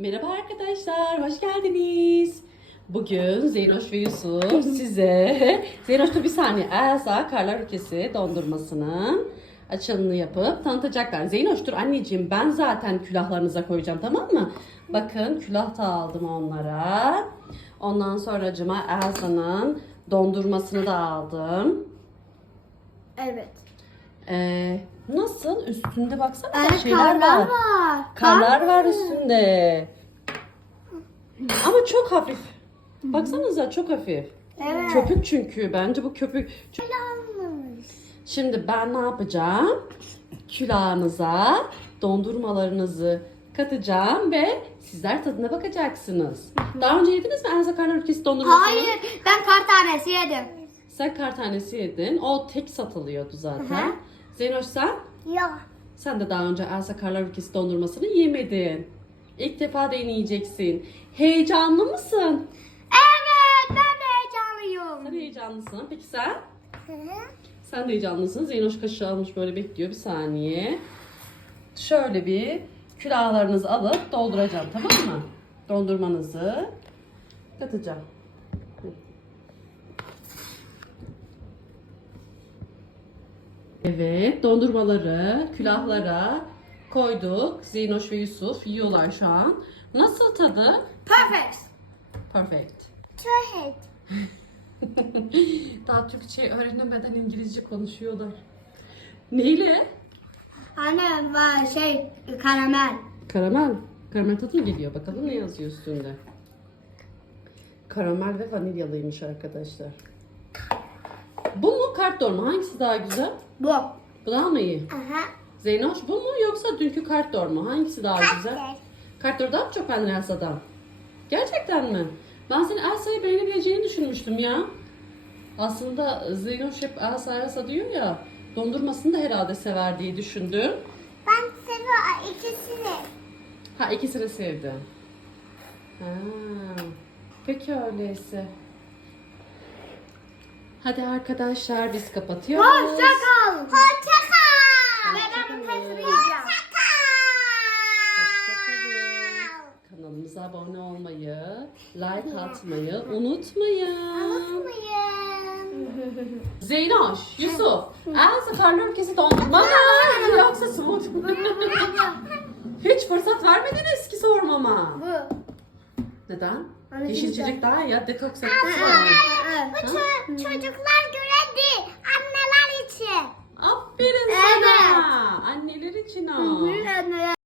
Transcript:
Merhaba arkadaşlar, hoş geldiniz. Bugün Zeynoş ve Yusuf size, Zeynoş bir saniye, Elsa Karlar Ülkesi dondurmasının açılımını yapıp tanıtacaklar. Zeynoş dur anneciğim ben zaten külahlarınıza koyacağım tamam mı? Bakın külah da aldım onlara. Ondan sonra acıma Elsa'nın dondurmasını da aldım. Evet. Ee, nasıl? Üstünde baksana Evet şeyler karlar var. var. Karlar var üstünde. Ama çok hafif. Baksanıza çok hafif. Evet. Köpük çünkü. Bence bu köpük. Yanlış. Şimdi ben ne yapacağım? Külahınıza dondurmalarınızı katacağım ve sizler tadına bakacaksınız. Daha önce yediniz mi Elsa Karlar Ülkesi dondurmasını? Hayır ben kar tanesi yedim. Sen kar tanesi yedin. O tek satılıyordu zaten. Zeynoş sen? Yok. Sen de daha önce Elsa Karlar Ülkesi dondurmasını yemedin. İlk defa deneyeceksin. Heyecanlı mısın? Evet ben de heyecanlıyım. Sen heyecanlısın. Peki sen? Sen de heyecanlısın. Zeynoş kaşığı almış böyle bekliyor. Bir saniye. Şöyle bir külahlarınızı alıp dolduracağım tamam mı? Dondurmanızı katacağım. Evet dondurmaları külahlara koyduk. Zeynoş ve Yusuf yiyorlar şu an. Nasıl tadı? Perfect. Perfect. Perfect. Daha Türkçe öğrenemeden İngilizce konuşuyorlar. Neyle? Anne var şey karamel. Karamel. Karamel tadı mı geliyor? Bakalım ne yazıyor üstünde. Karamel ve vanilyalıymış arkadaşlar. Bu mu kart dolma? Hangisi daha güzel? Bu. Bu daha mı iyi? Aha. Zeynoş bu mu yoksa dünkü kart dolma? Hangisi daha güzel? Kart dolma daha mı çok beğendin Elsa'dan? Gerçekten mi? Ben senin Elsa'yı beğenebileceğini düşünmüştüm ya. Aslında Zeynoş hep Elsa Elsa diyor ya. Dondurmasını da herhalde sever diye düşündüm. Ben seviyorum ikisini. Ha ikisini sevdi. Ha. Peki öyleyse. Hadi arkadaşlar biz kapatıyoruz. Hoşça olmayı, like atmayı unutmayın. Zeynoş, Yusuf, Elsa karlı ülkesi dondurma mı yoksa smoothie mi? Hiç fırsat vermediniz ki sormama. Bu. Neden? Yeşil içecek daha ya detoks etmez Bu Ha? ço- çocuklar göre değil, anneler için. Aferin sana. Anneler için o.